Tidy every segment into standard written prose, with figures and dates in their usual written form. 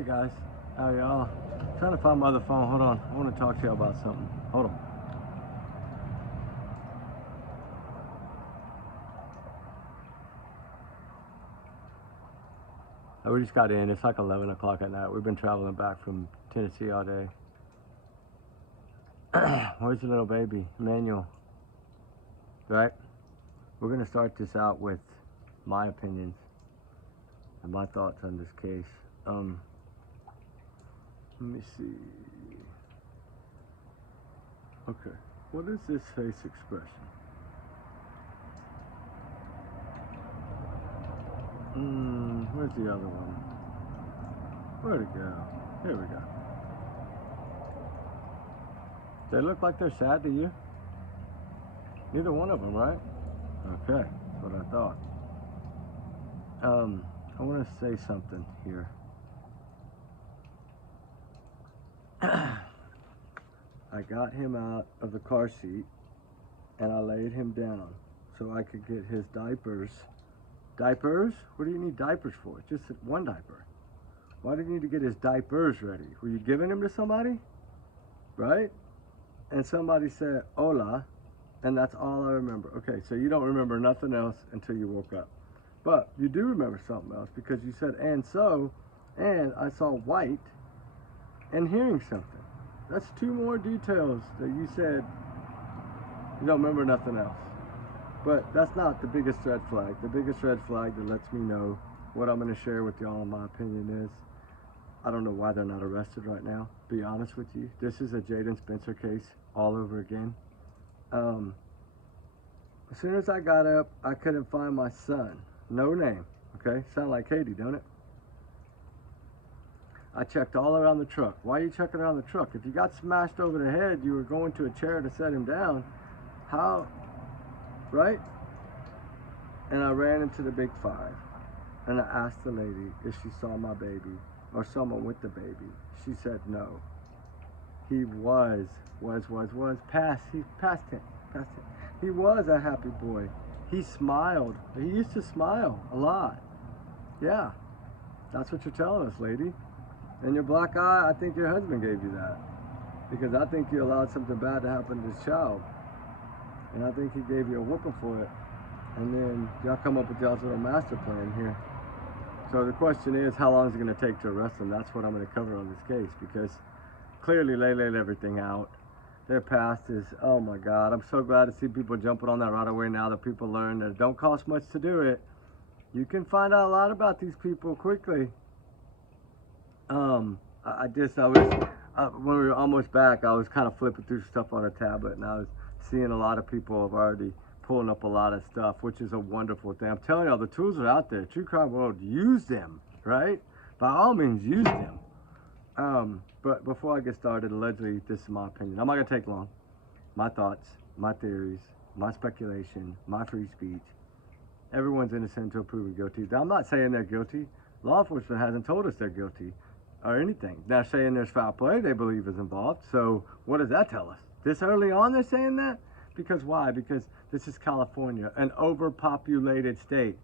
Hey guys, how y'all? Trying to find my other phone. Hold on. I want to talk to you about something. Hold on. We just got in. It's like 11 o'clock at night. We've been traveling back from Tennessee all day. Where's your little baby? Emmanuel. Right? We're going to start this out with my opinions and my thoughts on this case. Let me see. Okay. What is this face expression? Where's the other one? Where'd it go? Here we go. They look like they're sad to you? Neither one of them, right? Okay, that's what I thought. I want to say something here. I got him out of the car seat and I laid him down so I could get his diapers. Diapers? What do you need diapers for? Just one diaper. Why do you need to get his diapers ready? Were you giving him to somebody? Right? And somebody said, hola, and that's all I remember. Okay, so you don't remember nothing else until you woke up. But you do remember something else because you said, and so, and I saw white and hearing something. That's two more details that you said you don't remember nothing else. But that's not the biggest red flag. The biggest red flag that lets me know what I'm going to share with y'all, in my opinion, is I don't know why they're not arrested right now. Be honest with you. This is a Jaden Spencer case all over again. As soon as I got up, I couldn't find my son. No name. Okay? Sound like Katie, don't it? I checked all around the truck. Why are you checking around the truck? If you got smashed over the head, you were going to a chair to set him down. How? Right? And I ran into the big five. And I asked the lady if she saw my baby or someone with the baby. She said no. He was past him. He was a happy boy. He smiled. He used to smile a lot. Yeah, that's what you're telling us, lady. And your black eye, I think your husband gave you that. Because I think you allowed something bad to happen to this child. And I think he gave you a whooping for it. And then y'all come up with y'all's little master plan here. So the question is, how long is it going to take to arrest them? That's what I'm going to cover on this case, because clearly they laid everything out. Their past is, oh my God, I'm so glad to see people jumping on that right away now that people learn that it don't cost much to do it. You can find out a lot about these people quickly. When we were almost back, I was kind of flipping through stuff on a tablet, and I was seeing a lot of people have already pulling up a lot of stuff, which is a wonderful thing. I'm telling y'all, the tools are out there. True Crime World, use them, right? By all means, use them. But before I get started, allegedly, this is my opinion. I'm not going to take long. My thoughts, my theories, my speculation, my free speech. Everyone's innocent until proven guilty. Now, I'm not saying they're guilty. Law enforcement hasn't told us they're guilty or anything. They're saying there's foul play they believe is involved. So what does that tell us? This early on they're saying that? Because why? Because this is California, an overpopulated state.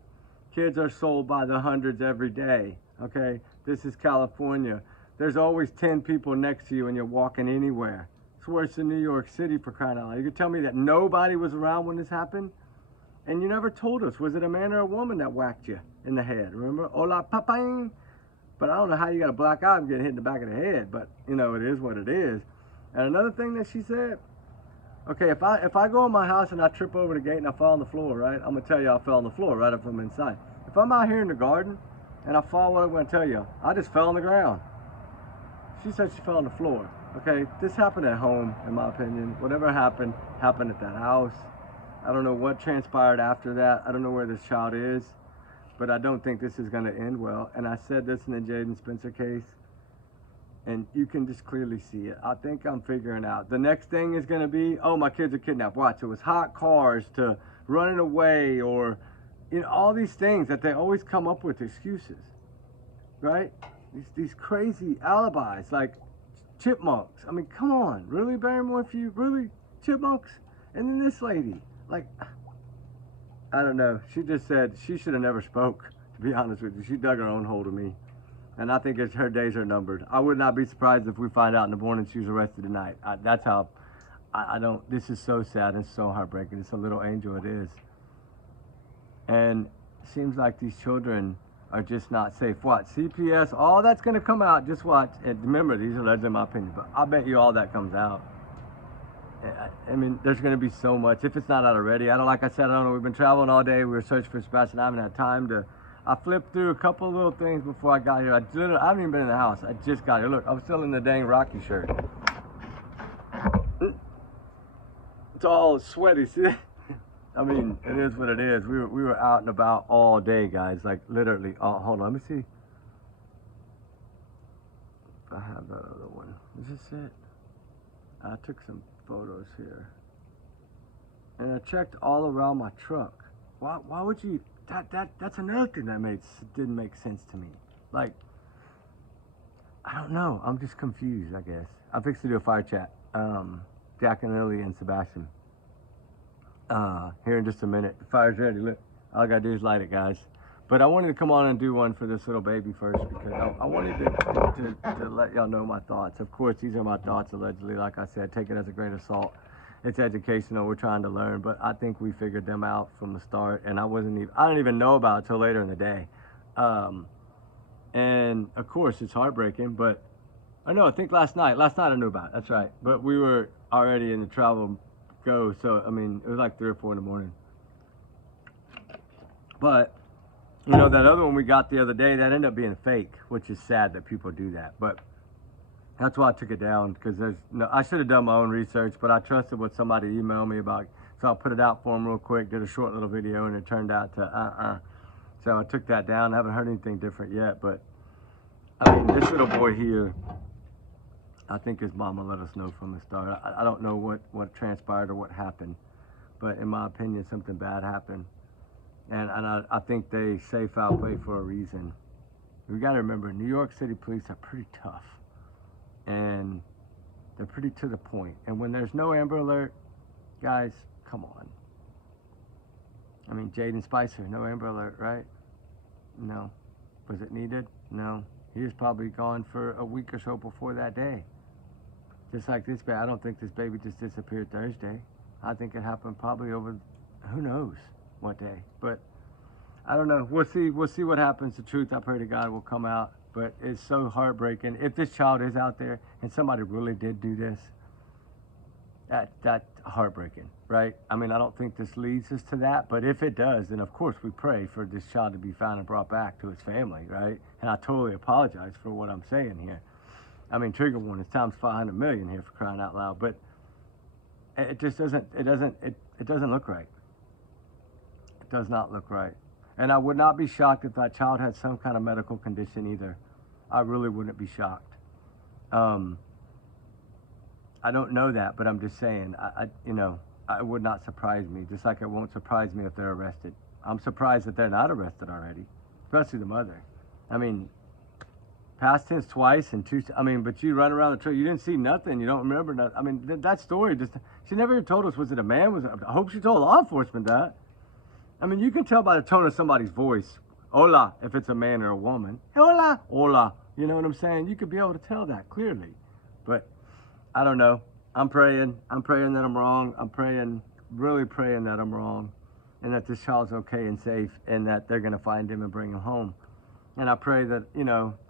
Kids are sold by the hundreds every day, okay? This is California. There's always 10 people next to you when you're walking anywhere. It's worse than New York City, for crying out loud. You could tell me that nobody was around when this happened? And you never told us. Was it a man or a woman that whacked you in the head? Remember? Hola, papang. But I don't know how you got a black eye and getting hit in the back of the head. But, you know, it is what it is. And another thing that she said, okay, if I go in my house and I trip over the gate and I fall on the floor, right? I'm going to tell you I fell on the floor right up from inside. If I'm out here in the garden and I fall, what I'm going to tell you? I just fell on the ground. She said she fell on the floor. Okay, this happened at home, in my opinion. Whatever happened, happened at that house. I don't know what transpired after that. I don't know where this child is, but I don't think this is going to end well. And I said this in the Jaden Spencer case, and you can just clearly see it. I think I'm figuring out. The next thing is going to be, oh, my kids are kidnapped. Watch, it was hot cars to running away, or, you know, all these things that they always come up with excuses, right? These crazy alibis, like chipmunks. I mean, come on, really, Barrymore? If you really chipmunks? And then this lady, like, I don't know. She just said she should have never spoke. To be honest with you, she dug her own hole to me. And I think her days are numbered. I would not be surprised if we find out in the morning she was arrested tonight. That's how, I don't, this is so sad and so heartbreaking. It's a little angel, it is. And it seems like these children are just not safe. What, CPS, all that's gonna come out, just watch. And remember, these are alleged in my opinion, but I bet you all that comes out. I mean, there's going to be so much, if it's not out already. Like I said, I don't know. We've been traveling all day. We were searching for Sebastian. I haven't had time to. I flipped through a couple of little things before I got here. I haven't even been in the house. I just got here. Look, I'm still in the dang Rocky shirt. It's all sweaty. See? I mean, it is what it is. We were out and about all day, guys. Like literally. Oh, hold on. Let me see. I have that other one. Is this it? I took some photos here, and I checked all around my truck. Why would you? That's another thing that didn't make sense to me. Like, I don't know. I'm just confused, I guess. I'm fixing to do a fire chat. Jack and Lily and Sebastian. Here in just a minute. The fire's ready. Look, all I gotta do is light it, guys. But I wanted to come on and do one for this little baby first because I wanted to let y'all know my thoughts. Of course, these are my thoughts, allegedly. Like I said, take it as a grain of salt. It's educational. We're trying to learn, but I think we figured them out from the start, and I didn't even know about it till later in the day. And of course, it's heartbreaking, but I think last night I knew about it. That's right. But we were already in the travel go, so I mean, it was like 3 or 4 in the morning. But you know, that other one we got the other day, that ended up being fake, which is sad that people do that. But that's why I took it down, because I should have done my own research, but I trusted what somebody emailed me about. So I put it out for them real quick, did a short little video, and it turned out to So I took that down. I haven't heard anything different yet, but I mean, this little boy here, I think his mama let us know from the start. I don't know what transpired or what happened, but in my opinion, something bad happened. And I think they say foul play for a reason. We got to remember, New York City police are pretty tough. And they're pretty to the point. And when there's no Amber Alert, guys, come on. I mean, Jaden Spicer, no Amber Alert, right? No. Was it needed? No. He was probably gone for a week or so before that day. Just like this baby. I don't think this baby just disappeared Thursday. I think it happened probably over, who knows what day. But I don't know. We'll see what happens. The truth, I pray to God, will come out. But it's so heartbreaking. If this child is out there and somebody really did do this, that's heartbreaking, right? I mean, I don't think this leads us to that, but if it does, then of course we pray for this child to be found and brought back to his family, right? And I totally apologize for what I'm saying here. I mean, trigger warnings times 500 million here, for crying out loud. But it just doesn't look right. It does not look right. And I would not be shocked if that child had some kind of medical condition either. I really wouldn't be shocked. I don't know that, but I'm just saying, it would not surprise me, just like it won't surprise me if they're arrested. I'm surprised that they're not arrested already, especially the mother. I mean, past tense twice and two, but you run around the trail, you didn't see nothing, you don't remember nothing. I mean, that story she never even told us, was it a man? I hope she told law enforcement that. I mean, you can tell by the tone of somebody's voice, hola, if it's a man or a woman. Hola, hola, you know what I'm saying? You could be able to tell that clearly. But I don't know. I'm praying that I'm wrong. I'm really praying that I'm wrong, and that this child's okay and safe, and that they're gonna find him and bring him home. And I pray that,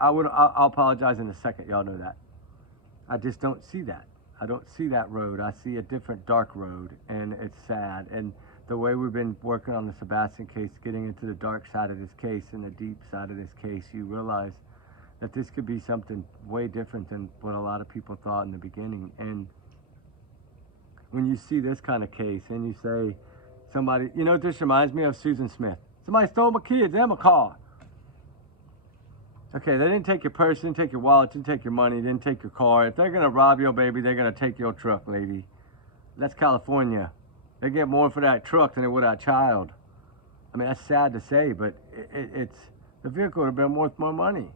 I'll apologize in a second, y'all know that. I just don't see that. I don't see that road. I see a different dark road, and it's sad. And the way we've been working on the Sebastian case, getting into the dark side of this case and the deep side of this case, you realize that this could be something way different than what a lot of people thought in the beginning. And when you see this kind of case and you say, somebody, this reminds me of Susan Smith. Somebody stole my kids and my car. Okay, they didn't take your purse, didn't take your wallet, didn't take your money, didn't take your car. If they're gonna rob your baby, they're gonna take your truck, lady. That's California. They get more for that truck than they would that child. I mean, that's sad to say, but the vehicle would have been worth more money.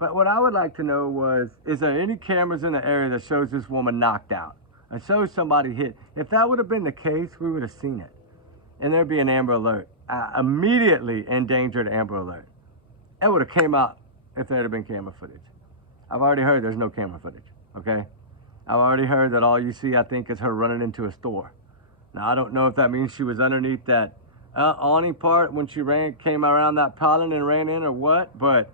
But what I would like to know was, is there any cameras in the area that shows this woman knocked out? Or shows somebody hit? If that would have been the case, we would have seen it. And there'd be an Amber Alert. Immediately endangered Amber Alert. It would have came out if there had been camera footage. I've already heard there's no camera footage, okay? I've already heard that all you see, I think, is her running into a store. Now, I don't know if that means she was underneath that awning part when she came around that pylon and ran in or what, but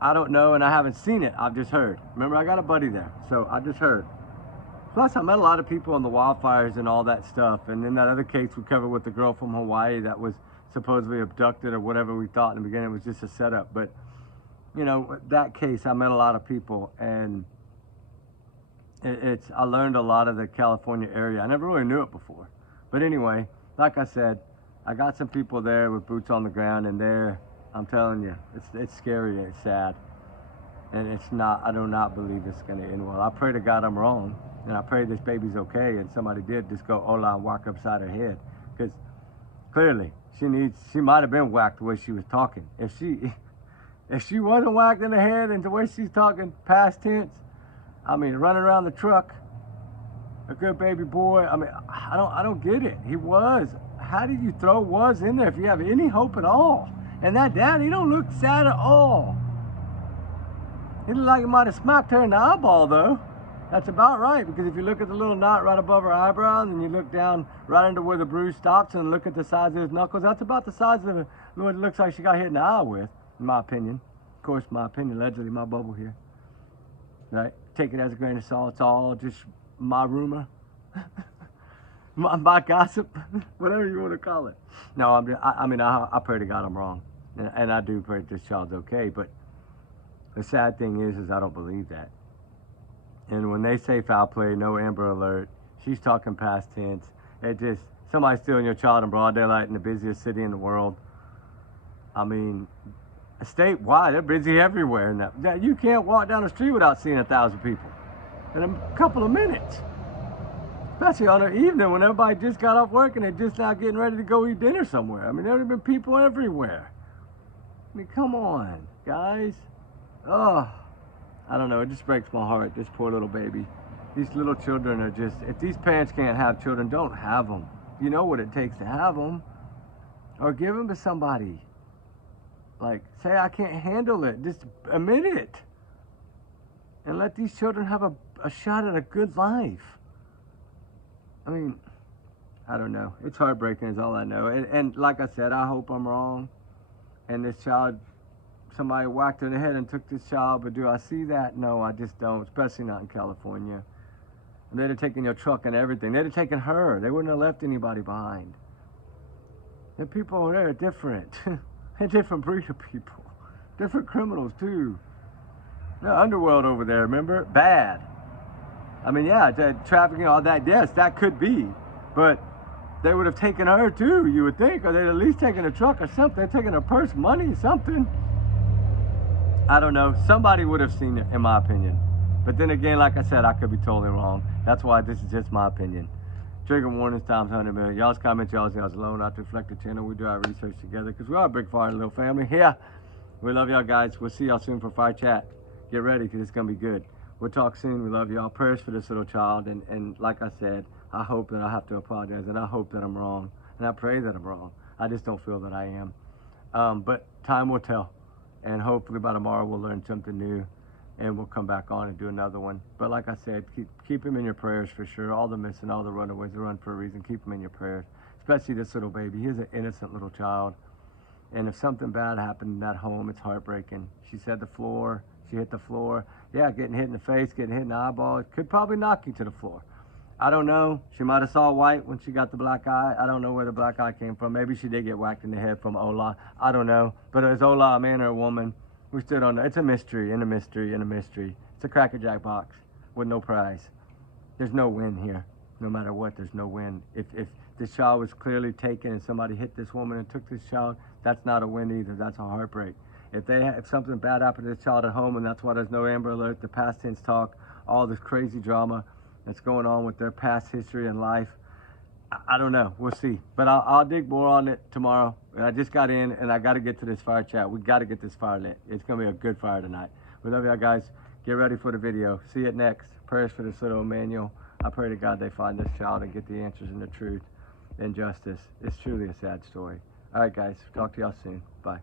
I don't know, and I haven't seen it. I've just heard. Remember, I got a buddy there, so I just heard. Plus, I met a lot of people on the wildfires and all that stuff, and then that other case we covered with the girl from Hawaii that was supposedly abducted or whatever we thought in the beginning was just a setup. But, you know, that case, I met a lot of people, and I learned a lot of the California area. I never really knew it before. But anyway, like I said, I got some people there with boots on the ground, and I'm telling you, it's scary and it's sad. And it's not, I do not believe it's going to end well. I pray to God I'm wrong, and I pray this baby's okay, and somebody did just go hola and walk upside her head. Because clearly, she might have been whacked the way she was talking. If she wasn't whacked in the head and the way she's talking past tense, I mean, running around the truck, a good baby boy. I mean, I don't get it. He was. How did you throw was in there if you have any hope at all? And that dad, he don't look sad at all. He looked like he might have smacked her in the eyeball, though. That's about right, because if you look at the little knot right above her eyebrow, and then you look down right into where the bruise stops and look at the size of his knuckles, that's about the size of what it looks like she got hit in the eye with, in my opinion. Of course, my opinion, allegedly my bubble here. Right? Take it as a grain of salt. It's all just my rumor, my gossip, whatever you want to call it. No, I pray to God I'm wrong, and I do pray that this child's okay. But the sad thing is I don't believe that. And when they say foul play, no Amber Alert, she's talking past tense. It just, somebody stealing your child in broad daylight in the busiest city in the world. I mean, statewide, they're busy everywhere. Now, you can't walk down the street without seeing 1,000 people in a couple of minutes. Especially on an evening when everybody just got off work and they're just now getting ready to go eat dinner somewhere. I mean, there have been people everywhere. I mean, come on, guys. Oh, I don't know. It just breaks my heart, this poor little baby. These little children are just, if these parents can't have children, don't have them. You know what it takes to have them. Or give them to somebody. Like, say I can't handle it. Just admit it. And let these children have a shot at a good life. I mean, I don't know. It's heartbreaking is all I know. And like I said, I hope I'm wrong. And this child, somebody whacked her in the head and took this child. But do I see that? No, I just don't. Especially not in California. And they'd have taken your truck and everything. They'd have taken her. They wouldn't have left anybody behind. The people over there are different. A different breed of people. Different criminals, too. The underworld over there, remember? Bad. I mean, yeah, trafficking, all that, yes, that could be. But they would have taken her, too, you would think. Or they'd at least taken a truck or something. They're taking her purse, money, something. I don't know. Somebody would have seen it, in my opinion. But then again, like I said, I could be totally wrong. That's why this is just my opinion. Trigger warnings times 100 million. Y'all's comments, y'all's alone. Not to reflect the channel. We do our research together because we are a big fire little family. Yeah, we love y'all guys. We'll see y'all soon for Fire Chat. Get ready because it's going to be good. We'll talk soon. We love y'all. Prayers for this little child. And like I said, I hope that I have to apologize. And I hope that I'm wrong. And I pray that I'm wrong. I just don't feel that I am. But time will tell. And hopefully by tomorrow we'll learn something new. And we'll come back on and do another one. But like I said, keep him in your prayers for sure. All the missing, all the runaways, they run for a reason. Keep him in your prayers. Especially this little baby. He's an innocent little child. And if something bad happened in that home, it's heartbreaking. She said the floor. She hit the floor. Yeah, getting hit in the face, getting hit in the eyeball. It could probably knock you to the floor. I don't know. She might have saw white when she got the black eye. I don't know where the black eye came from. Maybe she did get whacked in the head from hola. I don't know. But is hola a man or a woman? We still don't know. It's a mystery, and a mystery, and a mystery. It's a Cracker Jack box with no prize. There's no win here. No matter what, there's no win. If this child was clearly taken and somebody hit this woman and took this child, that's not a win either. That's a heartbreak. If something bad happened to this child at home, and that's why there's no Amber Alert, the past tense talk, all this crazy drama that's going on with their past history and life, I don't know. We'll see. But I'll dig more on it tomorrow. I just got in, and I got to get to this Fire Chat. We got to get this fire lit. It's going to be a good fire tonight. We love y'all, guys. Get ready for the video. See it next. Prayers for this little Emmanuel. I pray to God they find this child and get the answers and the truth and justice. It's truly a sad story. All right, guys. Talk to y'all soon. Bye.